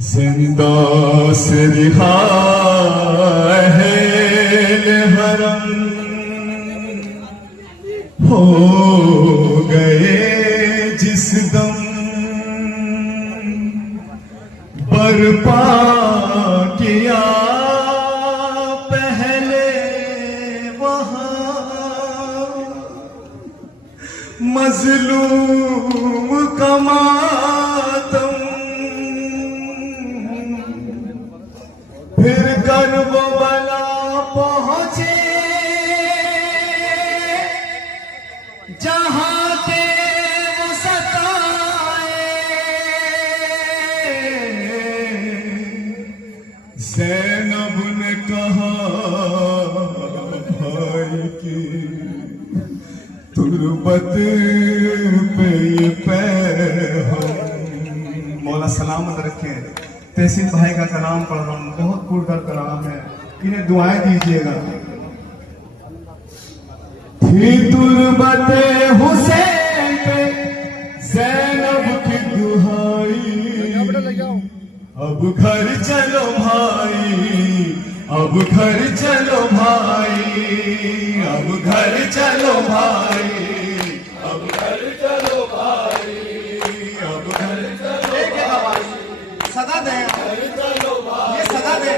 जिंदा से रिहा है हरम हो गए जिस दम बर्पा किया पहले वहां मजलूम का मातम फिर कर वो बला पहुंचे जहां के वो सताए। ज़ैनब ने कहा भाई की तुर्बत पे ये पैर मौला सलामत रखे। तहसीन भाई का कलाम पढ़ रहा हूँ, बहुत खूबसूरत कलाम है, इन्हें दुआएं दीजिएगा। थी तुर्बते हुसैन पे ज़ैनब की दुहाई, अब घर चलो भाई, अब घर चलो भाई, अब घर चलो भाई, अब घर चलो भाई, अब घर चलो सदा दे, ये सदा दे,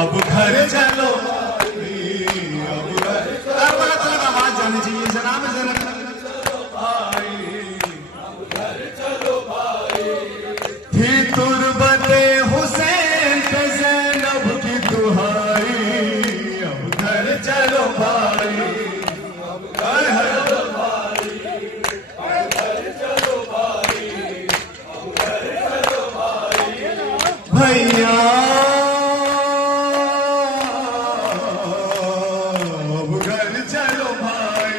अब घर चलो भाई, अब घर चलो आवाज जानी चाहिए जनाब ज़ैनब चलो भाई, अब घर चलो भाई। थी तुर्बते हुसैन पे ज़ैनब की दुहाई, अब घर चलो भाई, अब घर चलो भाई, अब घर चलो भाई, अब घर चलो भाई। भैया अब घर चलो भाई,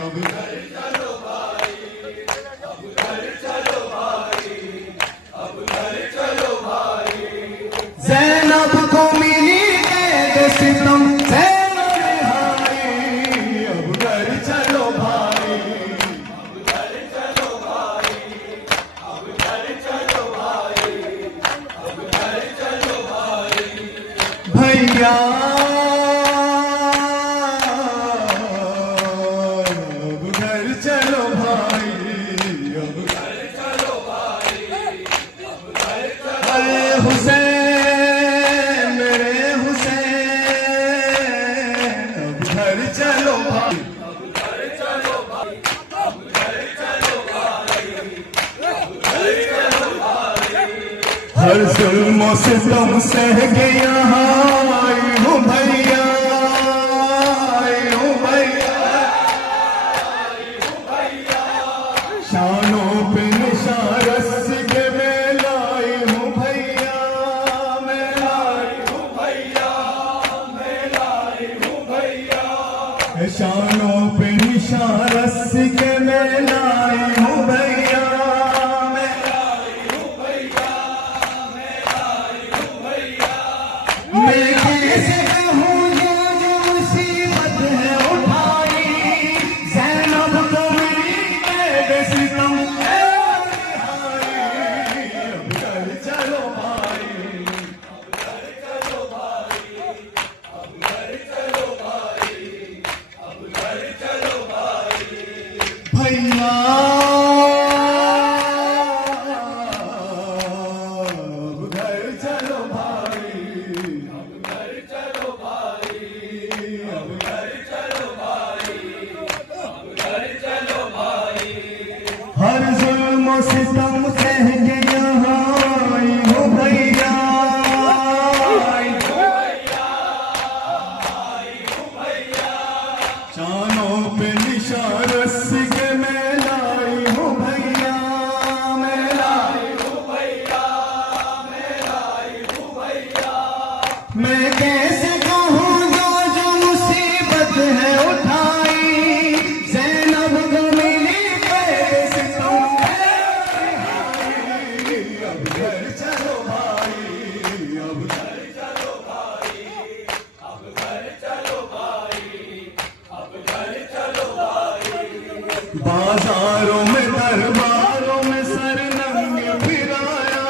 अब घर चलो भाई, अब घर चलो भाई, अब घर चलो भाई। ज़ैनब को मिली कैद सितम ज़ैनब रिहाई, अब घर चलो भाई, अब घर चलो भाई, अब घर चलो भाई, अब घर चलो भाई। भैया अब घर चलो भाई, अब घर चलो भाई, अब घर चलो। अरे हुसैन मेरे हुसैन, अब घर चलो भाई, अब घर चलो भाई, अब घर चलो भाई, अब घर चलो भाई। हर जुल्म से तुम सह गया आई हूँ भैया, आई हूँ भैया, आई हूँ भैया। शानों पे निशान रस्स के मैं लाई हूँ भैया, मैं लाई हूँ भैया, मैं लाई हूँ भैया। शानों पे निशान रस्स के मैं लाई हूँ भैया, मैं लाई हूँ भैया, मैं लाई हूँ भैया। मैं कैसे कहूँ जो मुसीबत है उठाई, ज़ैनब को मिली कैद सितम ज़ैनब रिहाई, अब घर चलो भाई, अब घर चलो भाई, अब घर चलो भाई, अब घर चलो भाई। भैया अब घर चलो भाई, अब घर चलो भाई, अब घर चलो भाई, अब घर चलो भाई। हर जुल्म सितम सह के यहाँ आई हूँ भैया, आई हूँ भैया, आई हूँ भैया। शानों पे निशान रस्स के मैं लाई हूँ भैया, मैं लाई हूँ भैया, मैं लाई हूँ भैया। मैं कैसे कहूँ जो मुसीबत है उठाई, ज़ैनब को मिली कैद सितम ज़ैनब रिहाई, अब घर चलो भाई, अब घर चलो भाई, अब घर चलो भाई, अब घर चलो भाई। बाजारों में दरबारों में सर नंगे फिराया,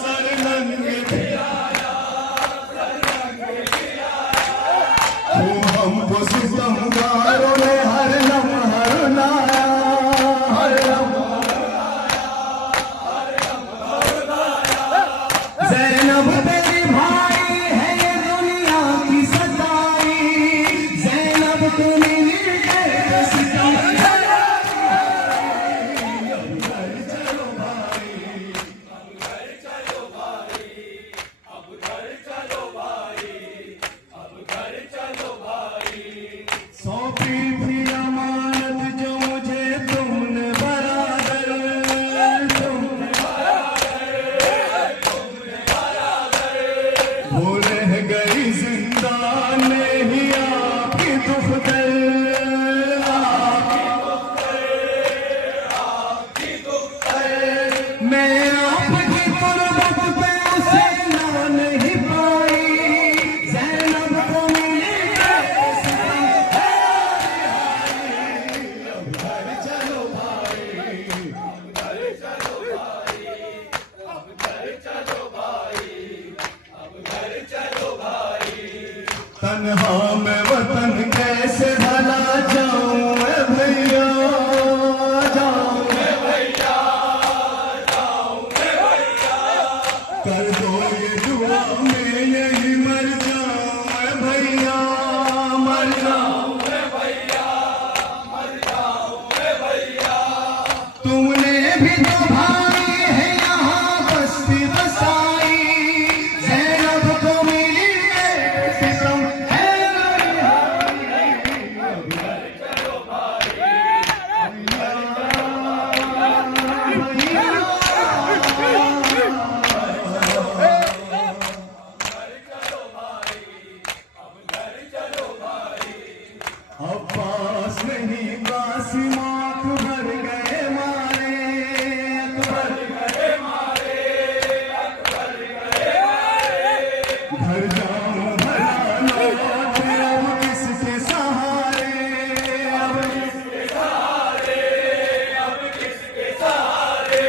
सर तन्हा मैं वतन कैसे भला जाऊं मैं भैया, जाऊं मैं भैया, जाऊं मैं भैया। कर दो ये दुआ मैं यही मर जाऊं मैं भैया, मर जाऊं मैं भैया, मर जाऊं मैं भैया। तुमने भी तो भाई है यहाँ बस्ती बसाई, ज़ैनब को मिली सितम है। अब्बास नहीं कासिम अकबर गए मारे, अकबर गए मारे, अकबर गए मारे। घर जाऊं भला लौट अब किसके सहारे, अब किसके सहारे, अब किसके सहारे।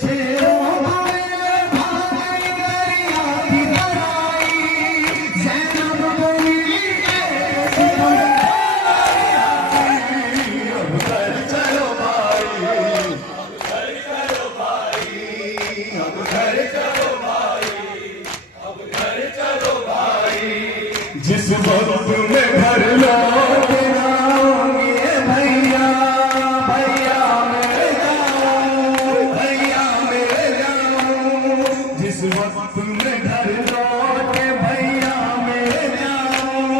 शेरों में भाग गई दरिया की तराई, ज़ैनब को मिली सितम। जिस वक्त में घर लौट आऊंगे भैया, भैया मेरे जाऊं, भैया मेरे जाऊं। जिस वक्त में घर लौट भैया मेरे जाऊं,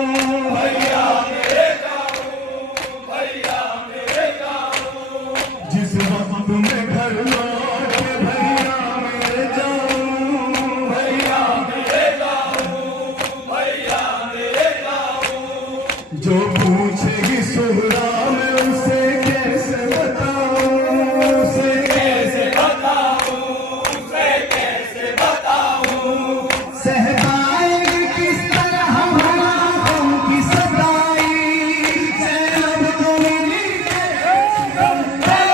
भैया मेरे जाऊं, भैया मेरे जाऊं। जिस वक्त में घर लौट भैया मेरे जाऊं, भैया मेरे जाऊं, भैया मेरे जाऊं। जो पूछेगी सुहरा मैं उसे कैसे बताऊं, उसे कैसे बताऊं, उसे कैसे बताऊं। सह पाएगी किस तरह भला गम की सताई, ज़ैनब को मिली सितम है।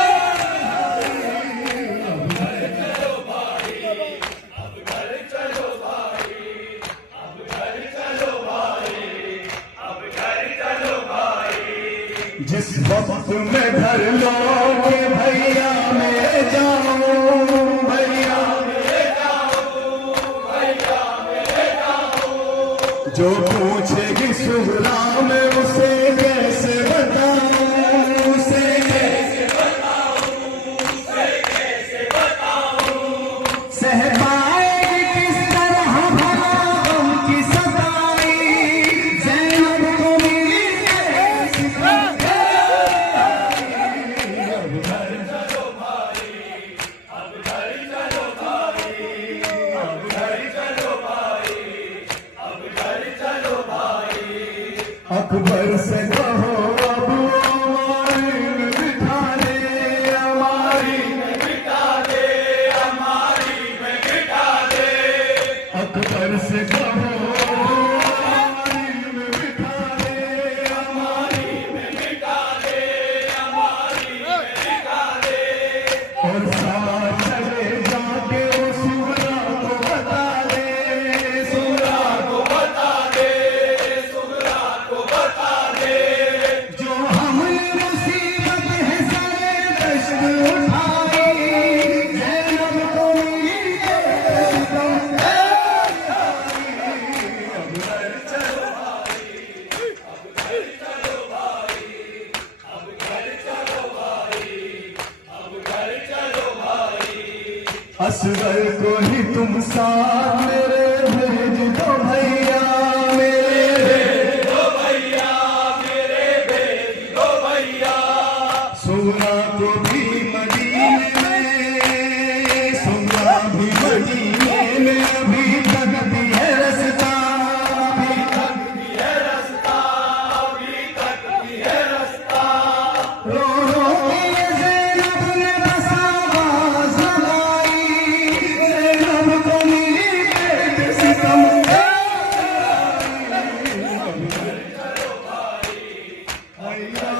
जिस वक्त में घर लौटे भैया मेरे जाऊं, भैया मेरे जाऊं, भैया मेरे जाऊं। जो पूछेगी सुहरा मैं उसे कैसे बताऊं, उसे कैसे बताऊं, उसे कैसे बताऊं। सह पाएगी किस तरह भला गम की सताई, ज़ैनब को मिली सितम है। अकबर से कहो अब हमारी में बिठा दे, हमारी में बिठा दे, हमारी में बिठा दे। अकबर से कहो हमारी में बिठा दे, हमारी में बिठा दे, हमारी में बिठा दे। और साथ चले जाके वो सुहरा को बता दे, सुहरा को बता दे, सुहरा को बता दे। जो हमने मुसीबत है सारे दश्त उठाई, ज़ैनब को मिली सितम है। अब घर चलो भाई, अब घर चलो भाई, अब घर चलो भाई, अब घर चलो भाई। असगर को ही तुम साथ मेरे भेज दो भैया, मेरे भेज दो भैया, मेरे भेज दो भैया। सुना को भी मदीने में, सुना भी मदीने में अभी तक भी है रास्ता, अभी तक भी है रास्ता, अभी तक भी है रास्ता। रो रो के ज़ैनब ने बस आवाज़ लगाई, ज़ैनब को मिली सितम है। भैया,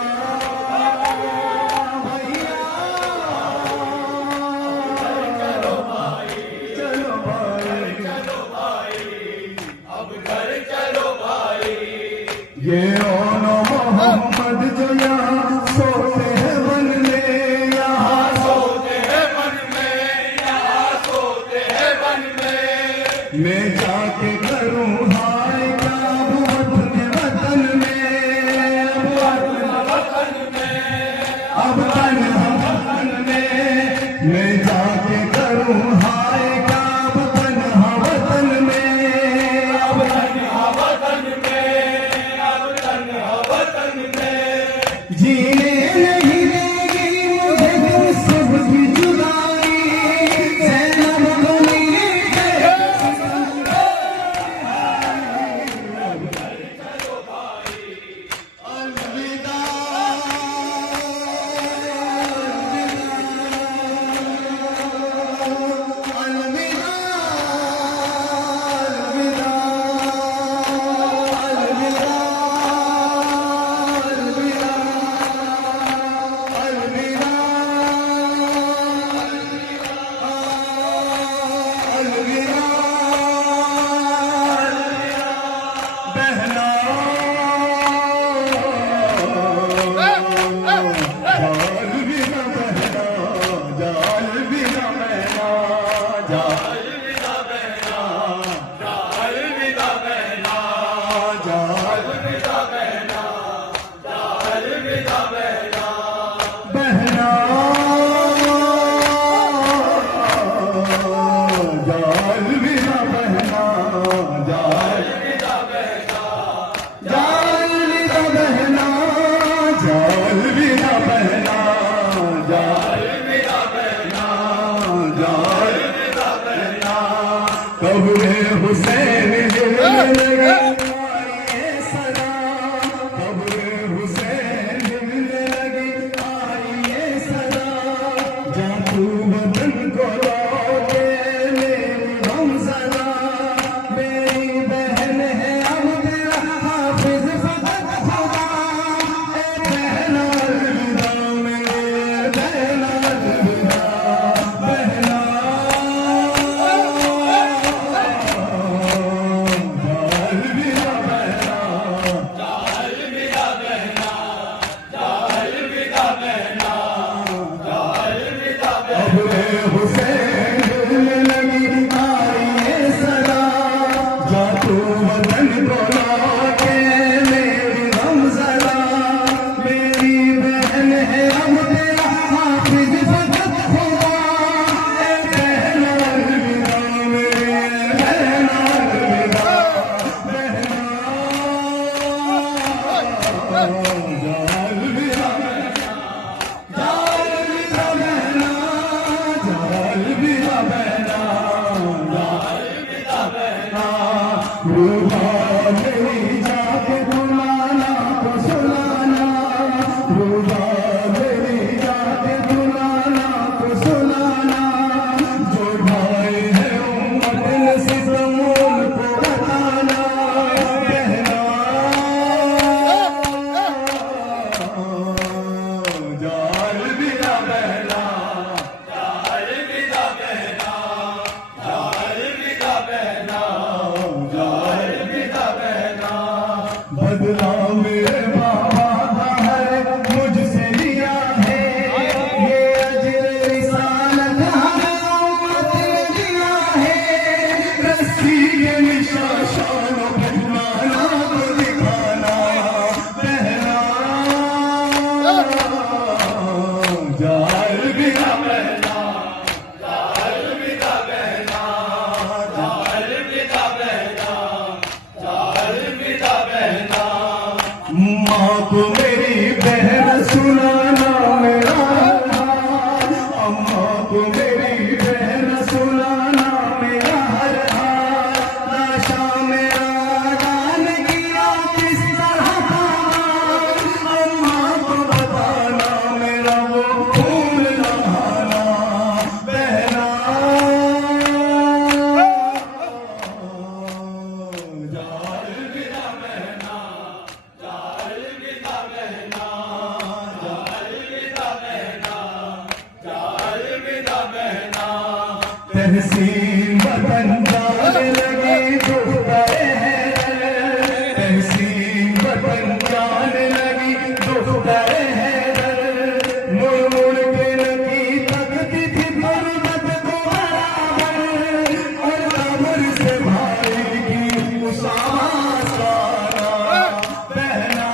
भैया अब तन्हापन में मैं जाके करूं हाय क्या अब तन्हा वतन में, अब तन्हा वतन में, अब तन्हा वतन में जीने नहीं देगी मुझे तुमसे भी जुदाई, ज़ैनब बोली अलविदा कब्रे हुसैन मिलने लगी आइए सदा, कब्रे हुसैन मिलने लगी आइए सदा, जा तू वतन को लौटे मेरी गमज़दा, मेरी बहन है अब तेरा हाफिज फकत खुदा, ए बहना अलविदा मेरे बहना अलविदा, बहना हुसैन मिलने लगी आइए सदा, जा तू वतन को लौटे मेरी गमज़दा, मेरी बहन है अब तेरा हाफिज फकत खुदा, ए बहना अलविदा मेरे बहना अलविदा, बहना मेरी जाके बुलाना को सुनाना, रूबा मेरी जाके बुलाना को सुनाना, जो भाई है उम्मत ने सितम उनको बताना, कहना जा अलविदा बहना, जा अलविदा बहना, जा अलविदा बहना, जा अलविदा बहना, बदला मेरे बाबा का है मुझसे लिया है, ये अजर रिसालत हमें उम्मत ने दिया है, रस्सी के निशान शान पहनाना को दिखाना, पहना जा अलविदा बहना, जा अलविदा बहना, जा अलविदा बहना, जा अलविदा बहना, माँ को मेरी बहन सुनाना मेरा हाल, अम्मा को मेरी बहन सुनाना मेरा हर हाल, लाशा मेरा दान किया किस तरह का हाल, अम्मा को बताना मेरा वो खून नहाना, बहना जा अलविदा बहना, जा अलविदा बहना, जा अलविदा बहना, जा अलविदा बहना, तहसीन वतन जाने लगी दुख्तारे हैदर, तहसीन वतन जाने लगी दुख्तारे हैदर, मुड़ मुड़ के नकी तकती थी पर्वत को बराबर, और कब्र से भाई की उसामा सारा, बहना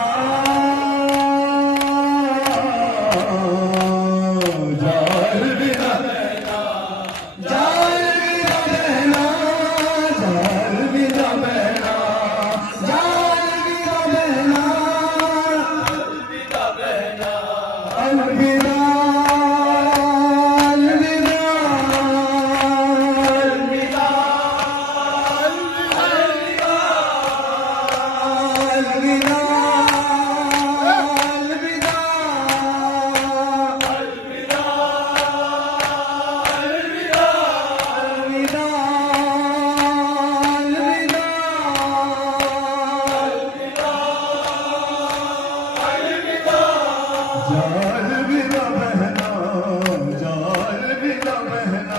जाल भी ना बहना, जाल भी ना बहना।